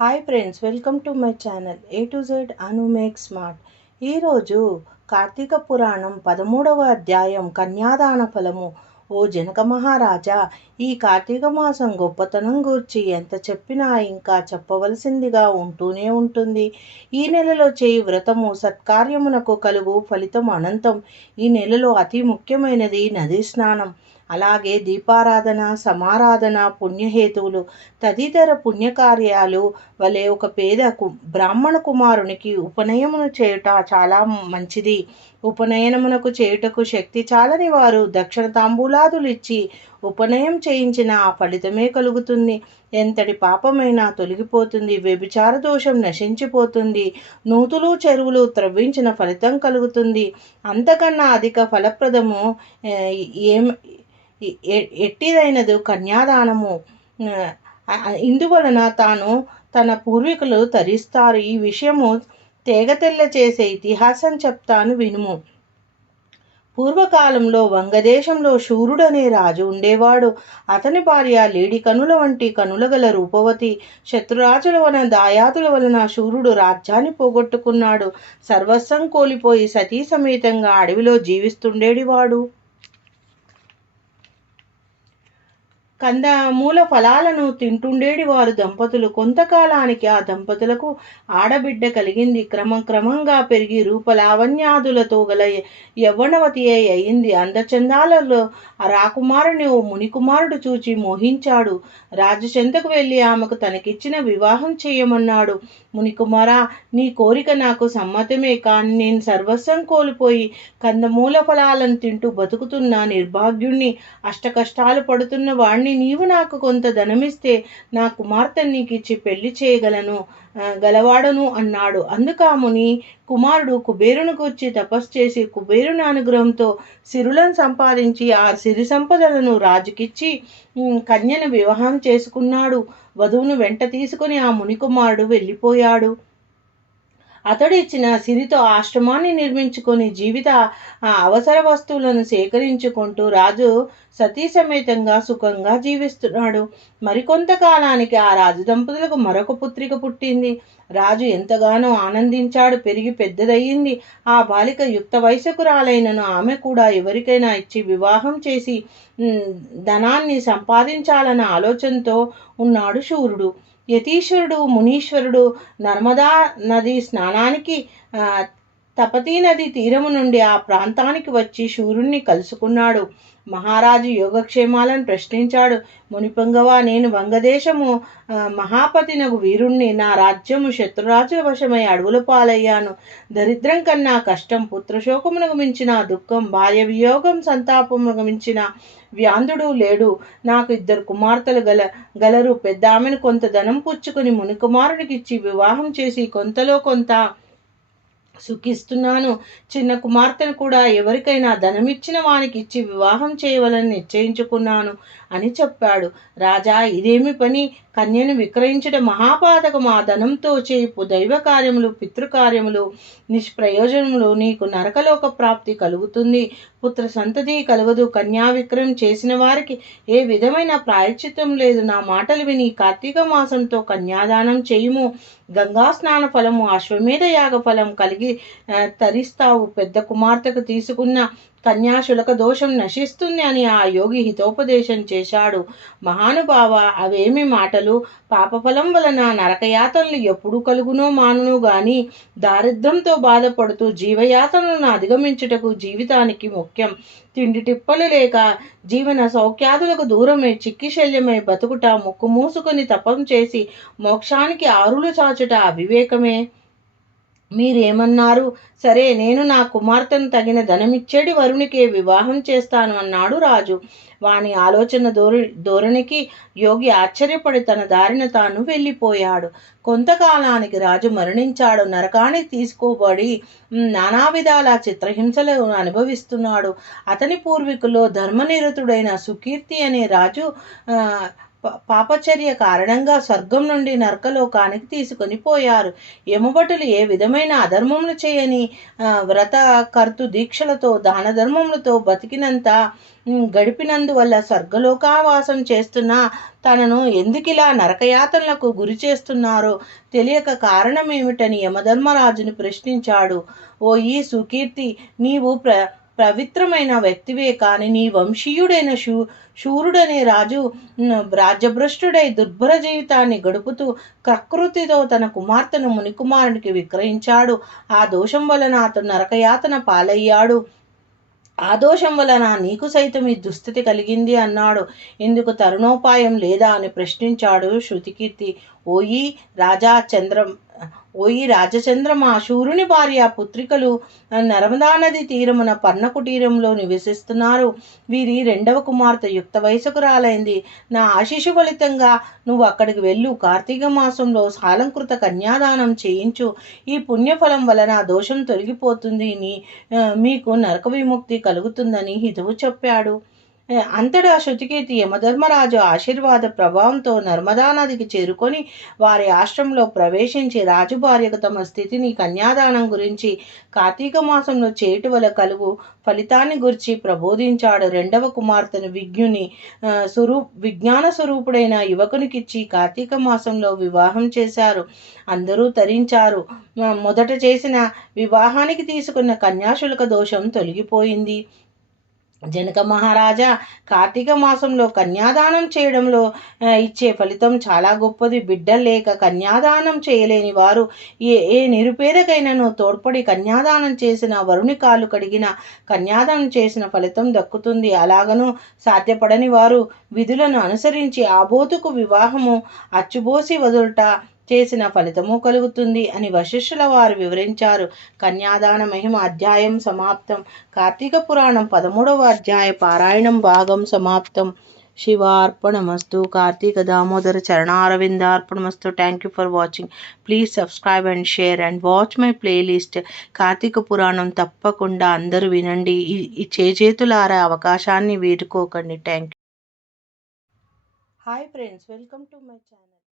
Hi friends welcome to my channel A to Z Anu make smart ఈరోజు కార్తీక పురాణం పదమూడవ అధ్యాయం కన్యాదాన ఫలము. ఓ జనక మహారాజా ఈ కార్తీక మాసం గొప్పతనం గూర్చి ఎంత చెప్పినా ఇంకా చెప్పవలసిందిగా ఉంటూనే ఉంటుంది. ఈ నెలలో చేయి వ్రతము సత్కార్యమునకు కలుగు ఫలితం అనంతం. ఈ నెలలో అతి ముఖ్యమైనది నదీ స్నానం. అలాగే దీపారాధన సమారాధన పుణ్యహేతువులు తదితర పుణ్యకార్యాలు వలె ఒక పేద కు బ్రాహ్మణ కుమారునికి ఉపనయమును చేయుట చాలా మంచిది. ఉపనయనమునకు చేయుటకు శక్తి చాలని వారు దక్షిణ తాంబూలాదులు ఇచ్చి ఉపనయం చేయించిన ఆ ఫలితమే కలుగుతుంది. ఎంతటి పాపమైనా తొలగిపోతుంది వ్యభిచార దోషం నశించిపోతుంది నూతులు చెరువులు త్రవ్వించిన ఫలితం కలుగుతుంది. అంతకన్నా అధిక ఫలప్రదము ఏం ఎట్టిదైనదు? కన్యాదానము. ఇందువలన తాను తన పూర్వీకులు తరిస్తారు. ఈ విషయము తేగతెల్ల చేసే ఇతిహాసం చెప్తాను వినుము. పూర్వకాలంలో వంగదేశంలో శూరుడనే రాజు ఉండేవాడు. అతని భార్య లేడి కనుల వంటి కనుల గల రూపవతి. శత్రురాజుల వలన దాయాదుల వలన శూరుడు రాజ్యాన్ని పోగొట్టుకున్నాడు. సర్వస్వం కోల్పోయి సతీ సమేతంగా అడవిలో జీవిస్తుండేడివాడు. కందమూల ఫలాలను తింటుండేడి వారు దంపతులు. కొంతకాలానికి ఆ దంపతులకు ఆడబిడ్డ కలిగింది. క్రమక్రమంగా పెరిగి రూపలావణ్యాదులతో గల యవ్వనవతి అయింది. అందచందాలలో ఆ రాకుమారుని ఓ మునికుమారుడు చూచి మోహించాడు. రాజచెంతకు వెళ్ళి ఆమెకు తనకిచ్చిన వివాహం చేయమన్నాడు. మునికుమారా నీ కోరిక నాకు సమ్మతమే. కానీ నేను సర్వస్వం కోల్పోయి కందమూల ఫలాలను తింటూ బతుకుతున్న. నిర్భాగ్యుణ్ణి అష్టకష్టాలు పడుతున్న వాణ్ణి నీవు నాకు కొంత ధనమిస్తే నా కుమార్తె నీకు ఇచ్చి పెళ్ళి చేయగలను గలవాడను అన్నాడు. అందుకాముని కుమారుడు కుబేరును గూర్చి తపస్సు చేసి కుబేరుని అనుగ్రహంతో సిరులను సంపాదించి ఆ సిరి సంపదలను రాజుకిచ్చి కన్యను వివాహం చేసుకున్నాడు. వధువును వెంట తీసుకుని ఆ మునికుమారుడు వెళ్ళిపోయాడు. అతడు ఇచ్చిన సిరితో ఆశ్రమాన్ని నిర్మించుకొని జీవిత ఆ అవసర వస్తువులను సేకరించుకుంటూ రాజు సతీ సమేతంగా సుఖంగా జీవిస్తున్నాడు. మరికొంతకాలానికి ఆ రాజు దంపతులకు మరొక పుత్రిక పుట్టింది. రాజు ఎంతగానో ఆనందించాడు పెరిగి పెద్దదయ్యింది. ఆ బాలిక యుక్త వయసుకురాలైనను ఆమె కూడా ఎవరికైనా ఇచ్చి వివాహం చేసి ధనాన్ని సంపాదించాలన్న ఆలోచనతో ఉన్నాడు శూరుడు. యతీశ్వరుడు మునీశ్వరుడు నర్మదా నది స్నానానికి తపతీ నది తీరము నుండి ఆ ప్రాంతానికి వచ్చి శూరుణ్ణి కలుసుకున్నాడు. మహారాజు యోగక్షేమాలను ప్రశ్నించాడు. మునిపొంగవ నేను వంగదేశము మహాపతినగు వీరుణ్ణి నా రాజ్యము శత్రురాజు వశమై అడవుల పాలయ్యాను. దరిద్రం కన్నా కష్టం పుత్రశోకమునకు మించిన దుఃఖం భార్య వియోగం సంతాపమునకు మించిన వ్యాంధుడు లేడు. నాకు ఇద్దరు కుమార్తెలు గల గలరు పెద్ద ఆమెను కొంత ధనం పుచ్చుకుని మునికుమారుడికిచ్చి వివాహం చేసి కొంతలో కొంత సుఖిస్తున్నాను. చిన్న కుమార్తెను కూడా ఎవరికైనా ధనమిచ్చిన వానికి ఇచ్చి వివాహం చేయవలని నిశ్చయించుకున్నాను అని చెప్పాడు. రాజా ఇదేమి పని? కన్యను విక్రయించడం మహాపాతకం. ఆ ధనంతో చేపు దైవ కార్యములు పితృకార్యములు నిష్ప్రయోజనములు నీకు నరకలోక ప్రాప్తి కలుగుతుంది. పుత్ర సంతతి కలగదు కన్యా విక్రయం చేసిన వారికి ఏ విధమైన ప్రాయశ్చిత్తం లేదు. నా మాటలు విని కార్తీక మాసంతో కన్యాదానం చేయుము. గంగా స్నాన ఫలము అశ్వమేధ యాగ ఫలం కలిగి తరిస్తావు. పెద్ద కుమార్తెకు తీసుకున్న కన్యాశులక దోషం నశిస్తుంది అని ఆ యోగి హితోపదేశం చేశాడు. మహానుభావ అవేమి మాటలు? పాపఫలం వలన నరకయాతనలు ఎప్పుడు కలుగునో మానును గాని దారిద్ర్యంతో బాధపడుతూ జీవయాతనలను అధిగమించుటకు జీవితానికి ముఖ్యం. తిండి టిప్పలు లేక జీవన సౌఖ్యాదులకు దూరమై చిక్కి శల్యమై బతుకుట ముక్కు మూసుకొని తపం చేసి మోక్షానికి ఆరులు చాచుట అవివేకమే. మీరేమన్నారు? సరే నేను నా కుమార్తెను తగిన ధనమిచ్చేడి వరుణికే వివాహం చేస్తాను అన్నాడు రాజు. వాని ఆలోచన ధోరణి ధోరణికి యోగి ఆశ్చర్యపడి తన దారిన తాను వెళ్ళిపోయాడు. కొంతకాలానికి రాజు మరణించాడు. నరకానికి తీసుకోబడి నానా విధాల చిత్రహింసలు అనుభవిస్తున్నాడు. అతని పూర్వీకుల్లో ధర్మనిరతుడైన సుకీర్తి అనే రాజు పాపచర్య కారణంగా స్వర్గం నుండి నరకలోకానికి తీసుకొని పోయారు. యమభటులు ఏ విధమైన అధర్మములు చేయని వ్రత కర్తు దీక్షలతో దాన ధర్మములతో బతికినంత గడిపినందువల్ల స్వర్గలోకావాసం చేస్తున్న తనను ఎందుకిలా నరకయాతనలకు గురి చేస్తున్నారో తెలియక కారణమేమిటని యమధర్మరాజుని ప్రశ్నించాడు. ఓ ఈ సుకీర్తి నీవు ప్ర పవిత్రమైన వ్యక్తివే కాని నీ వంశీయుడైన శూ శూరుడనే రాజు రాజ్యభ్రష్టుడై దుర్భర జీవితాన్ని గడుపుతూ ప్రకృతితో తన కుమార్తెను మునికుమారునికి విక్రయించాడు. ఆ దోషం వలన అతను నరకయాతన పాలయ్యాడు. ఆ దోషం వలన నీకు సైతం ఈ దుస్థితి కలిగింది అన్నాడు. ఇందుకు తరుణోపాయం లేదా అని ప్రశ్నించాడు శృతికీర్తి. ఓయి రాజా చంద్రం ఓయి రాజచంద్రమా శూరుని భార్య పుత్రికలు నర్మదా నది తీరమున పర్ణ కుటీరంలో నివసిస్తున్నారు. వీరి రెండవ కుమార్తె యుక్త వయసుకు రాలైంది. నా ఆశీషు ఫలితంగా నువ్వు అక్కడికి వెళ్ళు. కార్తీక మాసంలో సాలంకృత కన్యాదానం చేయించు. ఈ పుణ్యఫలం వలన ఆ దోషం తొలగిపోతుంది. మీకు నరక విముక్తి కలుగుతుందని హితవు చెప్పాడు. అంతటా శృతికీర్తి యమధర్మరాజు ఆశీర్వాద ప్రభావంతో నర్మదా నదికి చేరుకొని వారి ఆశ్రమంలో ప్రవేశించి రాజు భార్యకు తమ స్థితిని కన్యాదానం గురించి కార్తీక మాసంలో చేటు వల్ల కలుగు ఫలితాన్ని గురించి ప్రబోధించాడు రెండవ కుమార్తెను విజ్ఞుని స్వరూ స్వరూప్ విజ్ఞాన స్వరూపుడైన యువకునికిచ్చి కార్తీక మాసంలో వివాహం చేశారు. అందరూ తరించారు. మొదట చేసిన వివాహానికి తీసుకున్న కన్యాశుల్క దోషం తొలగిపోయింది. జనక మహారాజా కార్తీక మాసంలో కన్యాదానం చేయడంలో ఇచ్చే ఫలితం చాలా గొప్పది. బిడ్డ లేక కన్యాదానం చేయలేని వారు ఏ ఏ నిరుపేదకైనను తోడ్పడి కన్యాదానం చేసిన వరుణి కాలు కడిగిన కన్యాదానం చేసిన ఫలితం దక్కుతుంది. అలాగను సాధ్యపడని వారు విధులను అనుసరించి ఆబోతుకు వివాహము అచ్చుబోసి వదులుట చేసిన ఫలితము కలుగుతుంది అని వశిష్ఠుల వారు వివరించారు. కన్యాదాన మహిమ అధ్యాయం సమాప్తం. కార్తీక పురాణం పదమూడవ అధ్యాయ పారాయణం భాగం సమాప్తం. శివార్పణమస్తు. Karthika Damodara చరణారవిందార్పణమస్తు. Thank you for watching please subscribe and share and watch my playlist Karthika Puranam తప్పకుండా అందరూ వినండి. ఈ ఈ చేజేతులారా అవకాశాన్ని వీడుకోకండి. Thank you hi friends welcome to my channel